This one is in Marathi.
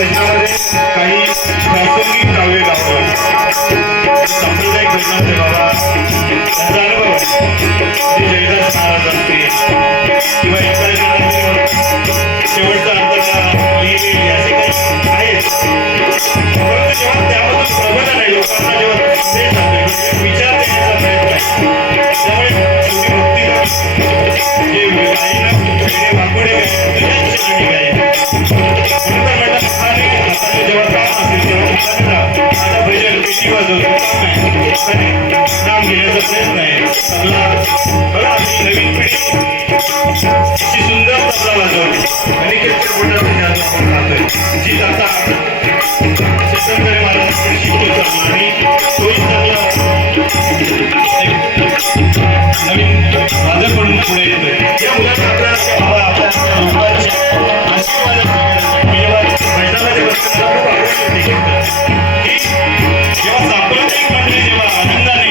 भजनामध्ये काही प्रासंगिक काव्य गावं सांप्रदायिक भजनाचे बाबा त्यांचा अनुभव आहे जे जयदास महाराज असतील किंवा इतर शेवटचा अंतर्गत लिहिलेली असे काही आहेत. परंतु जेव्हा त्यामधून प्रबोधन आहे लोकांना जेव्हा संदेश जातोय विचार देण्याचा प्रयत्न आहे त्यामुळे शेवटी भक्ती जे गायन वाकोडे तुझ्याच चरणी गायन जेव्हा काम असेल तेव्हा माझा भजन पेटी वाजवतो नाम घेण्याचा प्रयत्न आहे. तबला बघा आपली नवीन पिढी अशी सुंदर तबला वाजवते अनेक आपण राहतोय जी आता चित्रंतरे महाराजांकडे शिकतो आणि तोही चांगला नवीन वादक म्हणून पुढे येतोय. या मुलांना आपल्या बाबा आपल्या लोकांच्या आशीर्वाद मैदानाच्या बसण्याला खूप आवडते की जेव्हा सांप्रदायिक मंडळी जेव्हा आनंदाने